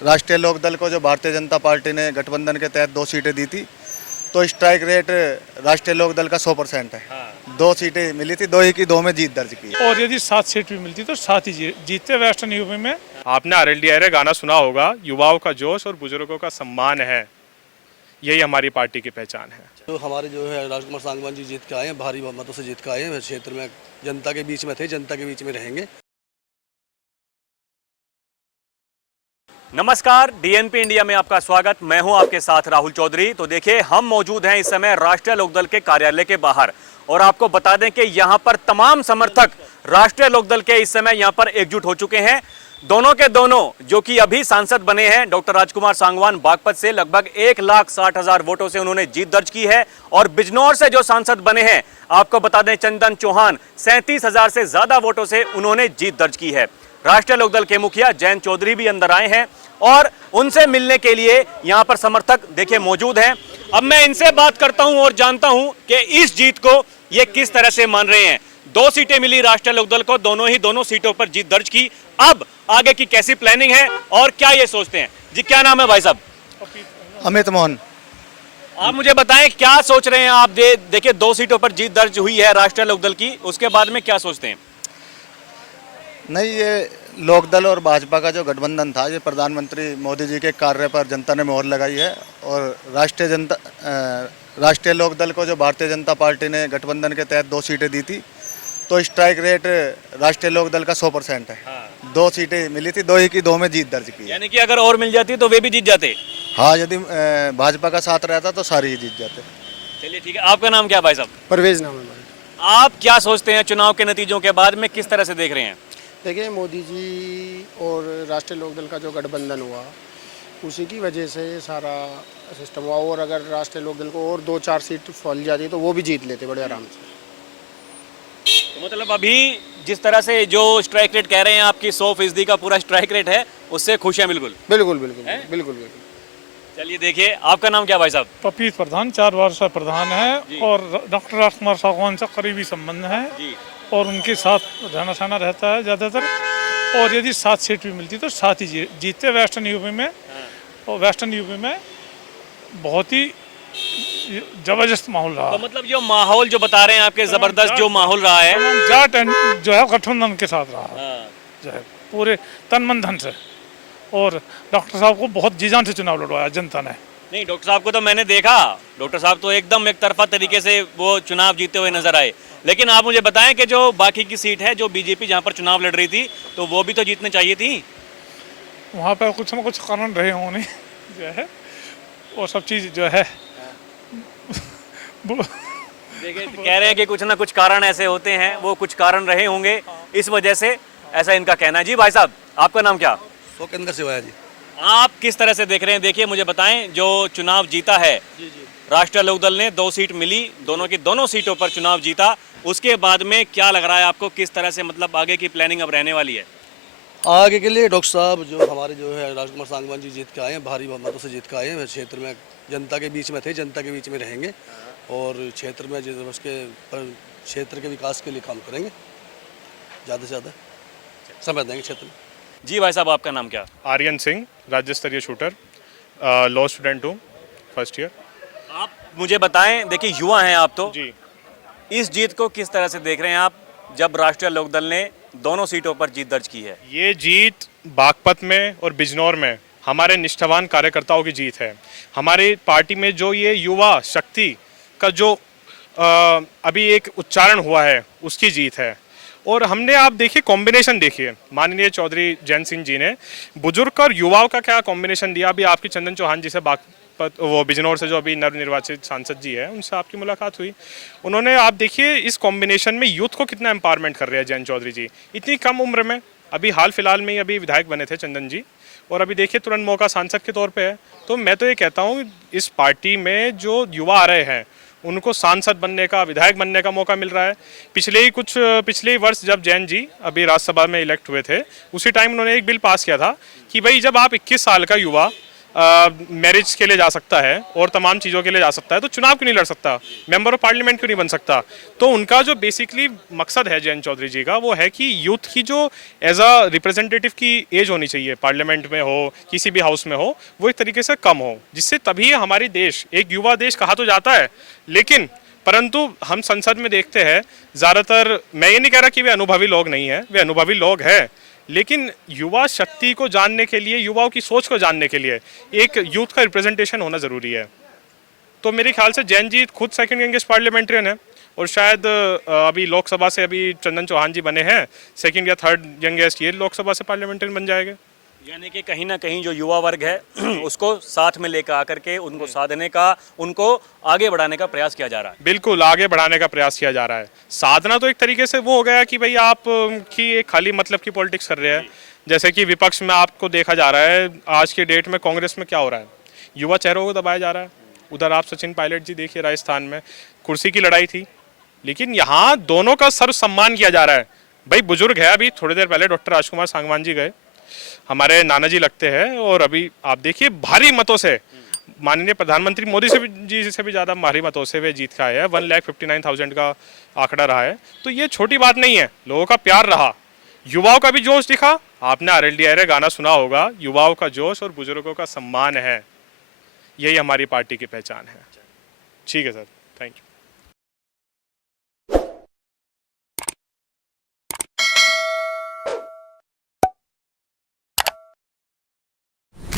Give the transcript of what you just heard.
राष्ट्रीय लोकदल को जो भारतीय जनता पार्टी ने गठबंधन के तहत 2 सीटें दी थी, तो स्ट्राइक रेट राष्ट्रीय लोकदल का 100% है। हाँ। 2 सीटें मिली थी, 2 ही की 2 में जीत दर्ज की। और यदि 7 सीट भी मिलती तो 7 ही जीतते वेस्टर्न यूपी में। आपने RLDI गाना सुना होगा, युवाओं का जोश और बुजुर्गों का सम्मान है, यही हमारी पार्टी की पहचान है। जो हमारे जो है राजकुमार सांगवान जी जीत के आए हैं, भारी मतों से जीत के आए हैं। क्षेत्र में जनता के बीच में थे, जनता के बीच में रहेंगे। नमस्कार, DNP इंडिया में आपका स्वागत। मैं हूं आपके साथ राहुल चौधरी। तो देखिए, हम मौजूद हैं इस समय राष्ट्रीय लोकदल के कार्यालय के बाहर और आपको बता दें कि यहां पर तमाम समर्थक राष्ट्रीय लोकदल के इस समय यहां पर एकजुट हो चुके हैं। दोनों के दोनों जो कि अभी सांसद बने हैं, डॉक्टर राजकुमार सांगवान बागपत से लगभग 1,60,000 वोटों से उन्होंने जीत दर्ज की है और बिजनौर से जो सांसद बने हैं, आपको बता दें चंदन चौहान, 37,000 से ज्यादा वोटों से उन्होंने जीत दर्ज की है। राष्ट्रीय लोकदल के मुखिया जयंत चौधरी भी अंदर आए हैं और उनसे मिलने के लिए यहां पर समर्थक देखिए मौजूद हैं। अब मैं इनसे बात करता हूं और जानता हूं कि इस जीत को ये किस तरह से मान रहे हैं। 2 सीटें मिली राष्ट्रीय लोकदल को, दोनों सीटों पर जीत दर्ज की। अब आगे की कैसी प्लानिंग है और क्या ये सोचते हैं? जी, क्या नाम है भाई साहब? अमित मोहन। आप मुझे बताएं क्या सोच रहे हैं आप? देखिए 2 सीटों पर जीत दर्ज हुई है राष्ट्रीय लोकदल की, उसके बाद में क्या सोचते हैं? नहीं, ये लोकदल और भाजपा का जो गठबंधन था, ये प्रधानमंत्री मोदी जी के कार्य पर जनता ने मोहर लगाई है और राष्ट्रीय लोकदल को जो भारतीय जनता पार्टी ने गठबंधन के तहत 2 सीटें दी थी, तो स्ट्राइक रेट राष्ट्रीय लोकदल का 100% है। हाँ। 2 सीटें मिली थी, 2 ही की 2 में जीत दर्ज की। यानी कि अगर और मिल जाती तो वे भी जीत जाते? हाँ, यदि भाजपा का साथ रहता तो सारे ही जीत जाते। चलिए ठीक है। आपका नाम क्या भाई साहब? परवेज नाम है भाई। आप क्या सोचते हैं चुनाव के नतीजों के बाद में, किस तरह से देख रहे हैं? देखिए, मोदी जी और राष्ट्रीय लोकदल का जो गठबंधन हुआ, उसी की वजह से ये सारा सिस्टम हुआ। और अगर राष्ट्रीय लोकदल को और 2-4 सीट फैल जाती तो वो भी जीत लेते बड़े आराम से। तो मतलब अभी जिस तरह से जो स्ट्राइक रेट कह रहे हैं आपकी 100% का पूरा स्ट्राइक रेट है, उससे खुश हैं? बिल्कुल बिल्कुल बिल्कुल बिल्कुल बिल्कुल। चलिए देखिए, आपका नाम क्या भाई साहब? पपीत प्रधान, 4 बार से प्रधान है और डॉक्टर राजकुमार सांगवान से करीबी संबंध है और उनके साथ रहना सहना रहता है ज़्यादातर। और यदि 7 सीट भी मिलती तो 7 ही जीतते वेस्टर्न यूपी में। और वेस्टर्न यूपी में बहुत ही जबरदस्त माहौल रहा। तो मतलब जो माहौल जो बता रहे हैं आपके, जबरदस्त जो माहौल रहा है, जाट एंड जो है गठबंधन के साथ रहा जो है पूरे तन मन धन से। और डॉक्टर साहब को बहुत जी जान से चुनाव लड़वाया जनता ने। नहीं, डॉक्टर साहब को तो मैंने देखा, डॉक्टर साहब तो एकदम एक तरफा तरीके से वो चुनाव जीते हुए नजर आए। लेकिन आप मुझे बताएं कि जो बाकी की सीट है, जो बीजेपी जहां पर चुनाव लड़ रही थी, तो वो भी तो जीतनी चाहिए थी। वहाँ पर कुछ न कुछ कारण रहे होंगे जो है, वो सब चीज़ जो है देखिए कह रहे हैं कि कुछ ना कुछ कारण ऐसे होते हैं, वो कुछ कारण रहे होंगे, इस वजह से ऐसा इनका कहना है। जी भाई साहब, आपका नाम क्या? शोकेंद्र सिवाया जी। आप किस तरह से देख रहे हैं? देखिए मुझे बताएं, जो चुनाव जीता है राष्ट्रीय लोकदल ने, 2 सीट मिली, दोनों सीटों पर चुनाव जीता, उसके बाद में क्या लग रहा है आपको, किस तरह से मतलब आगे की प्लानिंग अब रहने वाली है? आगे के लिए डॉक्टर साहब जो हमारे जो है राजकुमार सांगवान जी जीत के आए हैं, भारी मतों से जीत के आए हैं। क्षेत्र में जनता के बीच में थे, जनता के बीच में रहेंगे और क्षेत्र में उसके क्षेत्र के विकास के लिए काम करेंगे, ज़्यादा से ज़्यादा समय देंगे क्षेत्र में। जी भाई साहब, आपका नाम क्या? आर्यन सिंह, राज्य स्तरीय शूटर, लॉ स्टूडेंट हूँ, फर्स्ट ईयर। आप मुझे बताएं, देखिए युवा हैं आप तो जी, इस जीत को किस तरह से देख रहे हैं आप, जब राष्ट्रीय लोकदल ने दोनों सीटों पर जीत दर्ज की है? ये जीत बागपत में और बिजनौर में हमारे निष्ठावान कार्यकर्ताओं की जीत है। हमारी पार्टी में जो ये युवा शक्ति का जो अभी एक उच्चारण हुआ है, उसकी जीत है। और हमने, आप देखिए कॉम्बिनेशन देखिए, माननीय चौधरी जयंत सिंह जी ने बुजुर्ग और युवाओं का क्या कॉम्बिनेशन दिया। अभी आपकी चंदन चौहान जी से बागपत, वो बिजनौर से जो अभी नवनिर्वाचित सांसद जी है, उनसे आपकी मुलाकात हुई। उन्होंने, आप देखिए इस कॉम्बिनेशन में यूथ को कितना एम्पावरमेंट कर रहे हैं जयंत चौधरी जी, इतनी कम उम्र में। अभी हाल फिलहाल में ही अभी विधायक बने थे चंदन जी, और अभी देखिए तुरंत मौका सांसद के तौर पे है। तो मैं तो ये कहता हूँ, इस पार्टी में जो युवा आ रहे हैं, उनको सांसद बनने का, विधायक बनने का मौका मिल रहा है। पिछले ही वर्ष जब जैन जी अभी राज्यसभा में इलेक्ट हुए थे, उसी टाइम उन्होंने एक बिल पास किया था कि भाई जब आप 21 साल का युवा मैरिज के लिए जा सकता है और तमाम चीज़ों के लिए जा सकता है, तो चुनाव क्यों नहीं लड़ सकता, मेंबर ऑफ पार्लियामेंट क्यों नहीं बन सकता। तो उनका जो बेसिकली मकसद है जयंत चौधरी जी का, वो है कि यूथ की जो एज अ रिप्रेजेंटेटिव की एज होनी चाहिए, पार्लियामेंट में हो किसी भी हाउस में हो, वो एक तरीके से कम हो, जिससे तभी हमारी देश एक युवा देश कहा तो जाता है, लेकिन परंतु हम संसद में देखते हैं ज़्यादातर, मैं ये नहीं कह रहा कि वे अनुभवी लोग नहीं हैं, वे अनुभवी लोग हैं, लेकिन युवा शक्ति को जानने के लिए, युवाओं की सोच को जानने के लिए एक यूथ का रिप्रेजेंटेशन होना ज़रूरी है। तो मेरे ख्याल से जैन जी खुद सेकंड यंगेस्ट पार्लियामेंट्रियन है, और शायद अभी लोकसभा से अभी चंदन चौहान जी बने हैं सेकंड या थर्ड यंगेस्ट, ये लोकसभा से पार्लियामेंट्रियन बन जाएंगे। यानी कि कहीं ना कहीं जो युवा वर्ग है उसको साथ में लेकर आकर के उनको साधने का, उनको आगे बढ़ाने का प्रयास किया जा रहा है। बिल्कुल आगे बढ़ाने का प्रयास किया जा रहा है। साधना तो एक तरीके से वो हो गया कि भाई आप की एक खाली मतलब की पॉलिटिक्स कर रहे हैं, जैसे कि विपक्ष में आपको देखा जा रहा है आज के डेट में कांग्रेस में क्या हो रहा है, युवा चेहरों को दबाया जा रहा है। उधर आप सचिन पायलट जी देखिए, राजस्थान में कुर्सी की लड़ाई थी, लेकिन यहाँ दोनों का सर्व सम्मान किया जा रहा है। भाई बुजुर्ग है, अभी थोड़ी देर पहले डॉक्टर राजकुमार सांगवान जी गए, हमारे नाना जी लगते हैं, और अभी आप देखिए भारी मतों से माननीय प्रधानमंत्री मोदी जी से भी ज़्यादा भारी मतों से वे जीत के आए हैं। 1,59,000 का आंकड़ा रहा है, तो ये छोटी बात नहीं है। लोगों का प्यार रहा, युवाओं का भी जोश दिखा। आपने RLDRA गाना सुना होगा, युवाओं का जोश और बुजुर्गों का सम्मान है, यही हमारी पार्टी की पहचान है। ठीक है सर, थैंक यू।